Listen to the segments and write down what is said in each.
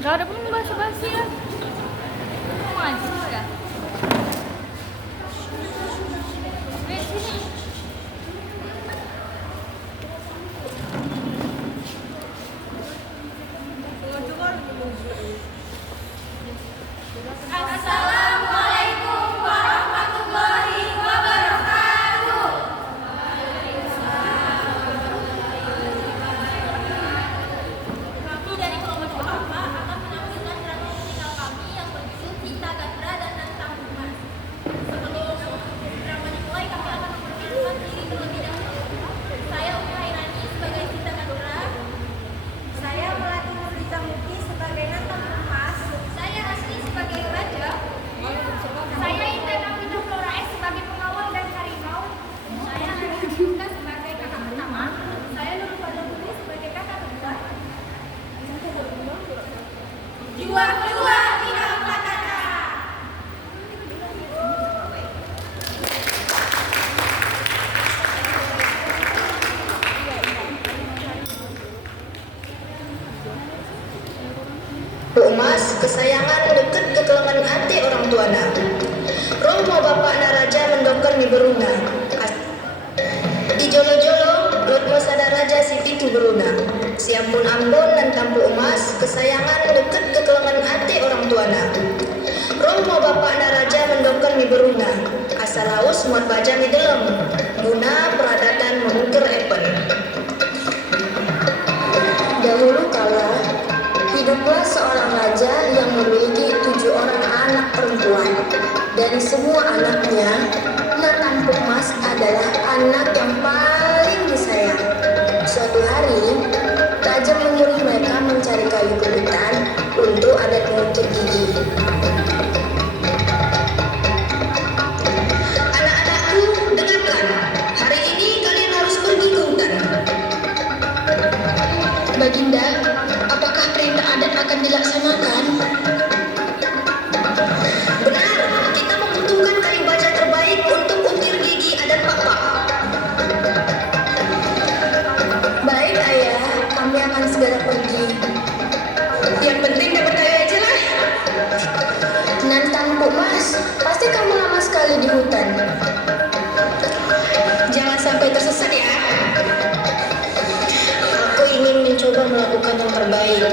Gak ada pun basa-basi ya. Maju ya. Sini. Assalamualaikum warahmatullahi wabarakatuh. Kami dari kelompok pertama akan menampilkan drama musikal kami yang berjudul Cinta Gatra dan Nantang Emas. Sebelum drama dimulai, kami akan memperkenalkan diri terlebih dahulu. Saya Umi Hairani sebagai Cinta Gatra. Saya Melati Nurliza Muki sebagai Nantang Emas. Saya Asli sebagai raja. Saya Indah Nawina Flora S sebagai pengawal dan harimau. Saya Hanif Yuka sebagai kakak pertama. Saya Nur Fadl Putri sebagai kakak kedua. Juang dua tidak empat kata. Bu Emas kesayangan deket kekelengan hati orang tuana. Romo bapak naraja mendoker mi beruna. Di jolo-jolo Rotmo sadaraja si pitu beruna. Siampun Ambon dan Tampu Emas kesayangan deket kekelengan hati orang tuana. Romo bapak naraja mendoker mi beruna. Asal laus muat baja mi delem. Guna peradatan mengukir epen. Dahulu kala hiduplah seorang raja yang memiliki 7 orang anak perempuan. Dari semua anaknya, Nantang Emas adalah anak yang paling disayang. Suatu hari, raja menyuruh mereka mencari kayu ke hutan untuk adat mengukir gigi. Anak-anakku, dengarkan. Hari ini kalian harus pergi ke hutan. Baginda, apakah perintah adat akan dilaksanakan? Benar, kita membutuhkan kayu baja terbaik untuk ukir gigi adat papa. Baik ayah, kami akan segera pergi. Yang penting dapat kayu aja lah. Nantang Emas, pasti kamu lama sekali di hutan. Jangan sampai tersesat ya. Aku ingin mencoba melakukan yang terbaik.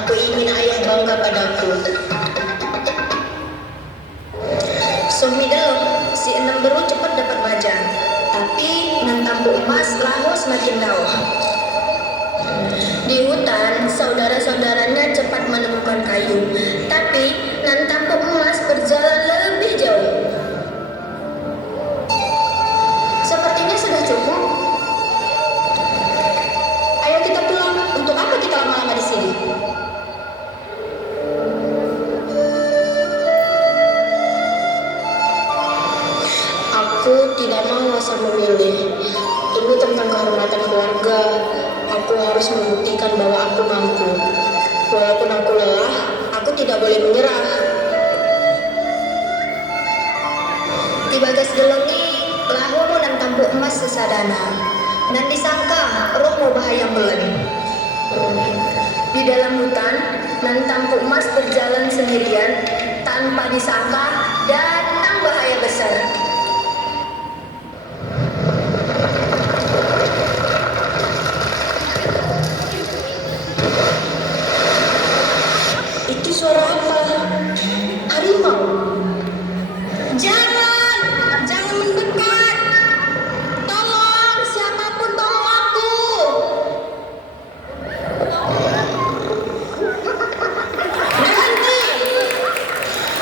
Aku ingin ayah bangga padaku. Sohmidel, si enam beru cepat dapat baja. Tapi Nantang Emas laho semakin jauh. Di hutan, saudara-saudaranya cepat menemukan kayu. Tapi Nantang Emas berjalan lebih jauh. Sepertinya sudah cukup. Ayo kita pulang. Untuk apa kita lama-lama di sini? Aku tidak mau asal memilih. Ini tentang kehormatan keluarga. Aku harus membuktikan bahwa aku mampu. Walaupun aku lelah, aku tidak boleh menyerah. Di bagas gelengi, lahomo dan Tampu Emas sesadana. Dan disangka roh mau bahaya belen. Di dalam hutan, Nantang Emas berjalan sendirian. Tanpa disangka, datang bahaya besar. Itu suara apa? Harimau. Jangan mendekat. Tolong, siapapun tolong aku. Berhenti.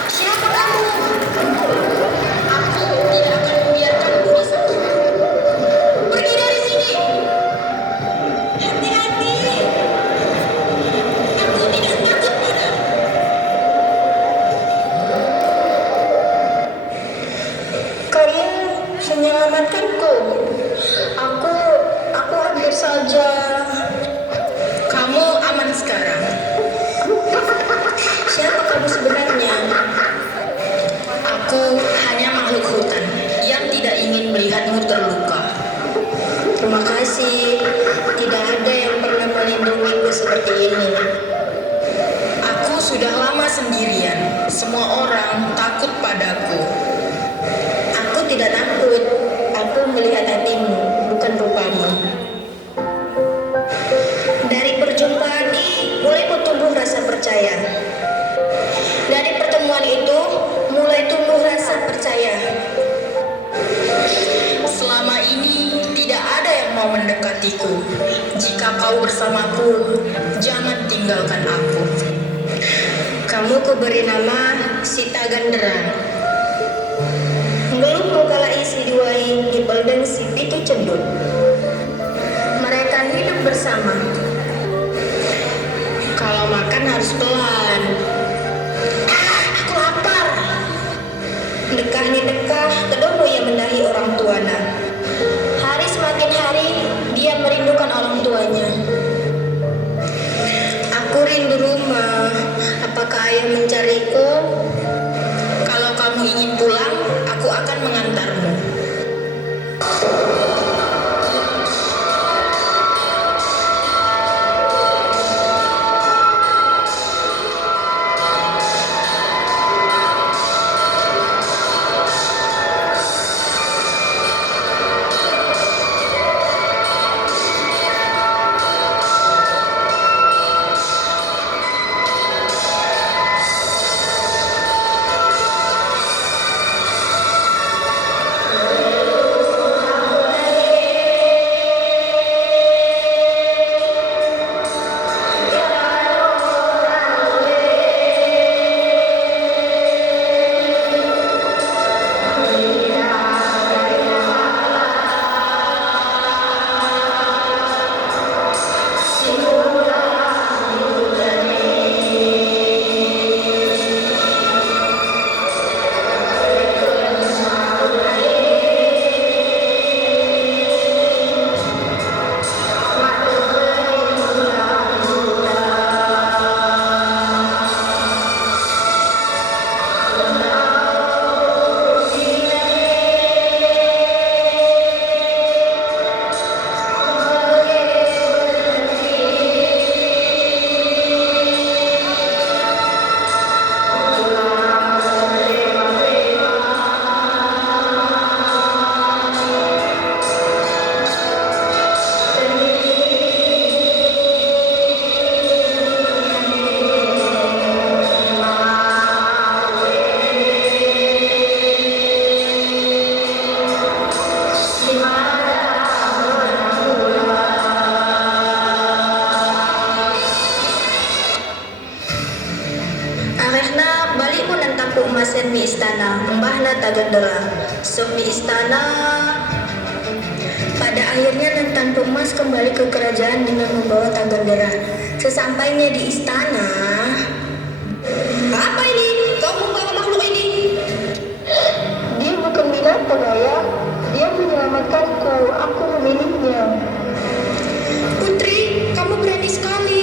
Siapa kamu? semua orang takut padaku. Aku tidak takut. Aku melihat hatimu, bukan rupamu. Dari perjumpaan ini mulai tumbuh rasa percaya. Dari pertemuan itu mulai tumbuh rasa percaya. Selama ini tidak ada yang mau mendekatiku. Jika kau bersamaku, jangan tinggalkan aku. Kamu kuberi nama Sita Gandera. Belum kalai si duai dipelden si pitu cendut. Mereka hidup bersama. Kalau makan harus pelan. Aku lapar. Dekah ni dekah, kedono yang mendahi orang tuana. Hari semakin hari, dia merindukan orang tuanya. Aku rindu rumah. Apakah ayah mencariku? Kalau kamu ingin pulang, aku akan mengantarmu. Arehna balikmu nentang umasen mi istana, mbahna Tagandera. Sok mi istana. Pada akhirnya Nentang Emas kembali ke kerajaan dengan membawa Tagandera. Sesampainya di istana, apa ini? Kau membawa makhluk ini? Dia bukan binatang, ayah. Dia menyelamatkanku. Aku memilihnya. Putri, kamu berani sekali.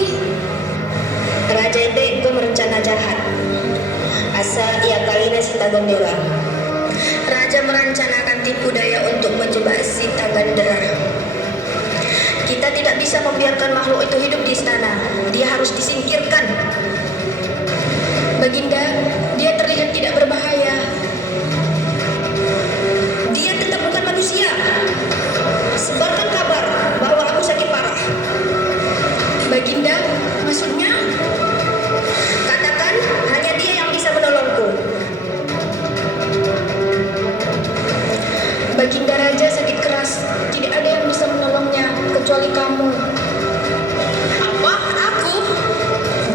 Raja itu merencana jahat. Asal ia kawin si Tagandera. Raja merencanakan tipu daya untuk menjebak si Tagandera. Kita tidak bisa membiarkan makhluk itu hidup di istana. Dia harus disingkirkan. Baginda, dia terlihat tidak berbahaya. Dia tetap bukan manusia. Sebarkan kabar bahwa aku sakit parah. Baginda, maksudnya? Katakan hanya dia yang bisa menolongku. Baginda Raja sakit keras. Tidak ada yang bisa menolongnya kecuali kamu. Apa? Aku?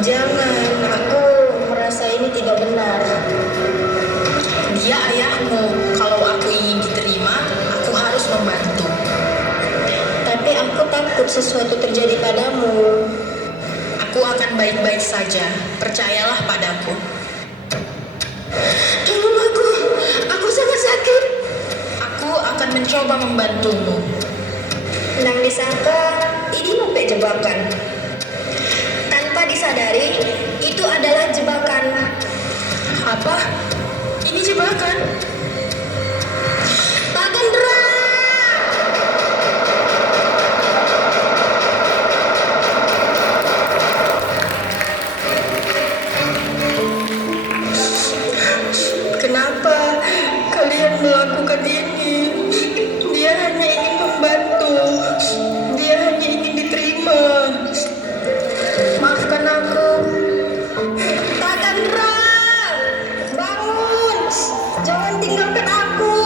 Jangan, aku merasa ini tidak benar. Dia ayahmu. Kalau aku ingin diterima, aku harus membantu. Tapi aku takut sesuatu terjadi padamu. Aku akan baik-baik saja. Percayalah padaku. Tolong aku sangat sakit. Aku akan mencoba membantumu. Nang disangka ini mupek jebakan. Tanpa disadari itu adalah jebakan. Apa? Ini jebakan? Tagandera! aku. Takandra, bangun! Jangan tinggalkan aku.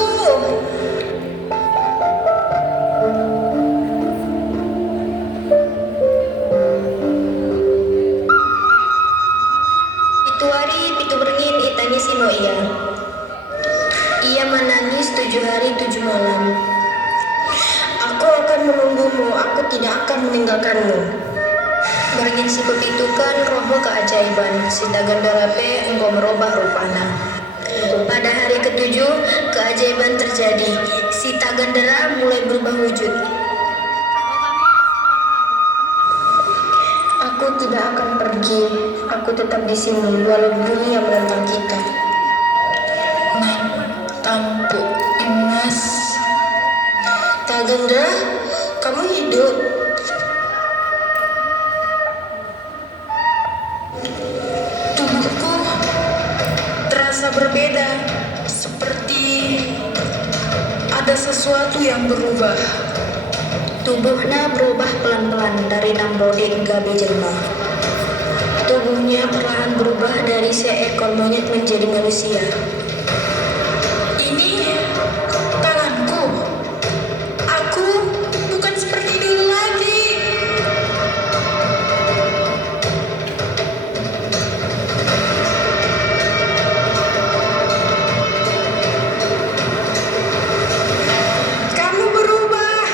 Pitu hari, pitu beringin, itanya si Noia. Ia menangis 7 hari 7 malam. Aku akan menunggumu, aku tidak akan meninggalkanmu. Beringin si pepitukan rohmu keajaiban, si Tagandarape engkau merubah rupana. Pada hari ketujuh, keajaiban terjadi. Si Tagandara mulai berubah wujud. Aku tidak akan pergi, aku tetap di sini, walau dunia menentang kita. Tampuk emas. Tagandara, kamu hidup. Tubuhku terasa berbeda, seperti ada sesuatu yang berubah. Tubuhnya berubah pelan-pelan dari Namrodi hingga Bejelma. Tubuhnya perlahan berubah dari seekor monyet menjadi manusia. Ini tanganku. Aku bukan seperti dulu lagi. Kamu berubah.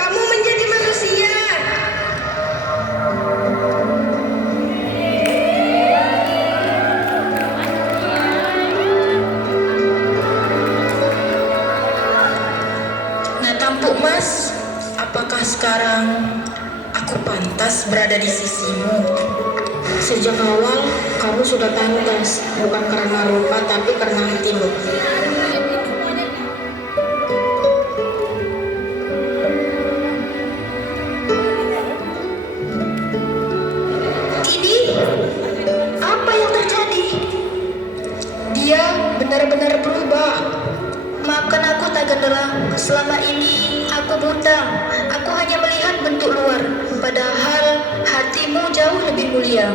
Kamu menjadi manusia. Nah, Tampuk Mas, apakah sekarang aku pantas berada di sisimu? Sejak awal, kamu sudah pantas. Bukan karena rupa, tapi karena hatimu. Ini, apa yang terjadi? Dia benar-benar berubah. Maafkan aku, Tagandara. Selama ini aku buta. Aku hanya melihat bentuk luar, padahal hatimu jauh lebih mulia.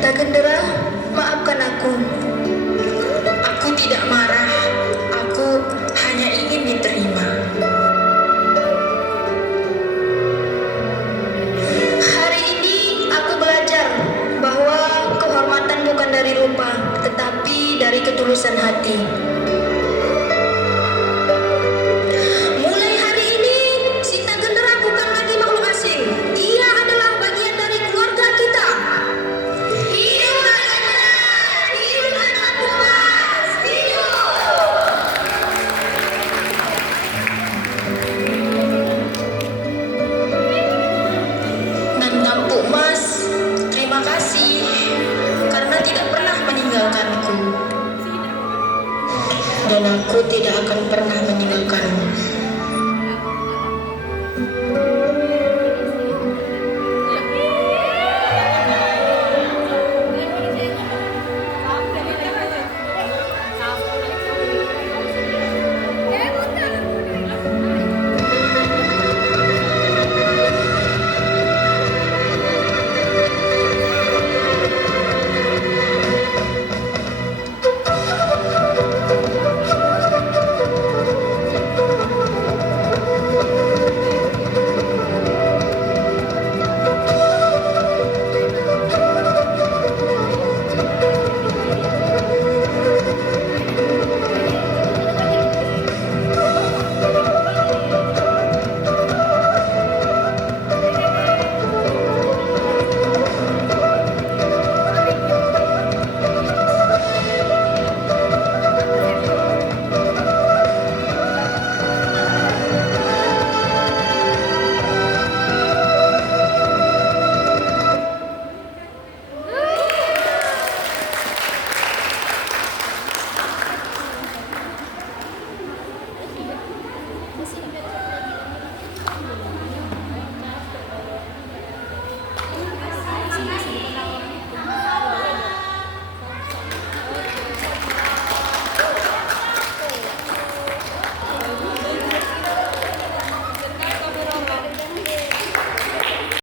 Tagandara, maafkan aku. Aku tidak marah. Aku hanya ingin diterima. Hari ini aku belajar bahwa kehormatan bukan dari rupa, tetapi dari ketulusan hati. Mulai hari ini, si Tagandara bukan lagi makhluk asing. Ia adalah bagian dari keluarga kita. Hidup Tagandara! Hidup anakku Mas! Hidup! Dan Tampuk Mas, terima kasih karena tidak pernah meninggalkanku. Dan aku tidak akan pernah meninggalkanmu.